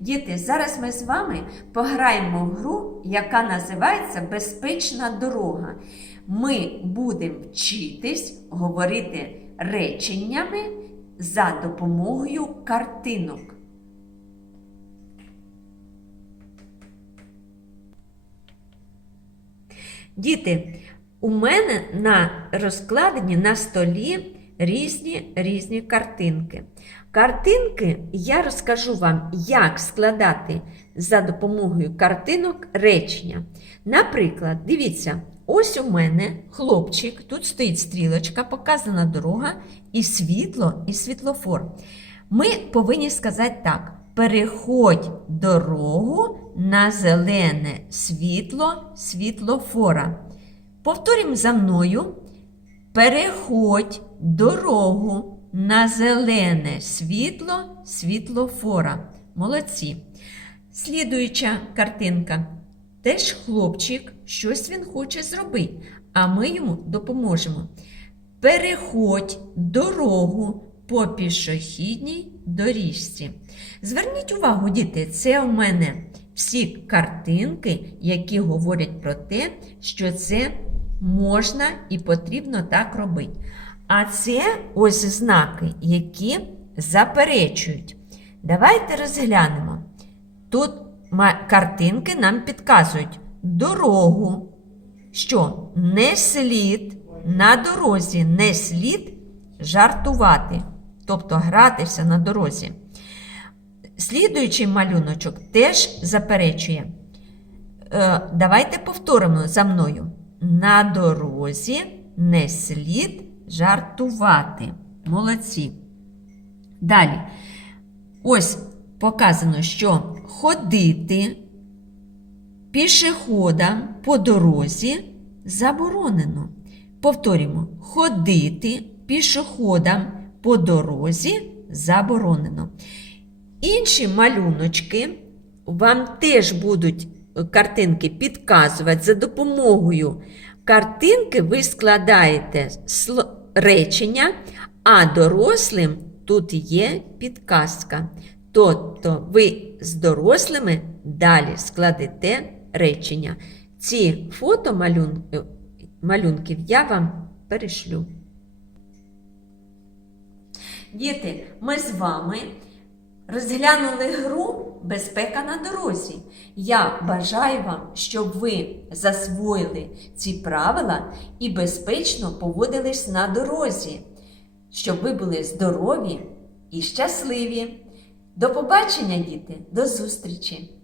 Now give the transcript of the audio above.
Діти, зараз ми з вами пограємо в гру, яка називається Безпечна дорога. Ми будемо вчитись говорити реченнями за допомогою картинок. Діти, у мене на розкладені на столі різні різні картинки. Картинки я розкажу вам, як складати за допомогою картинок речення. Наприклад, дивіться, ось у мене хлопчик, тут стоїть стрілочка, показана дорога, і світло, і світлофор. Ми повинні сказати так: переходь дорогу на зелене світло світлофора. Повторюємо за мною. Переходь дорогу на зелене світло світлофора. Молодці. Слідуюча картинка. Теж хлопчик, щось він хоче зробити, а ми йому допоможемо. Переходь дорогу по пішохідній доріжці. Зверніть увагу, діти, це у мене всі картинки, які говорять про те, що це можна і потрібно так робити. А це ось знаки, які заперечують. Давайте розглянемо. Тут картинки нам підказують дорогу, що не слід на дорозі, не слід жартувати, тобто гратися на дорозі. Слідуючий малюночок теж заперечує. Е, давайте повторимо за мною. На дорозі не слід жартувати. Молодці. Далі. Ось показано, що ходити пішоходам по дорозі заборонено. Повторюємо, ходити пішоходам по дорозі заборонено. Інші малюночки вам теж будуть картинки підказувати за допомогою картинки ви складаєте речення, а дорослим тут є підказка. Тобто ви з дорослими далі складете речення. Ці фото малюн- е, малюнків я вам перешлю. Діти, ми з вами розглянули гру Безпека на дорозі. Я бажаю вам, щоб ви засвоїли ці правила і безпечно поводились на дорозі, щоб ви були здорові і щасливі. До побачення, діти, до зустрічі!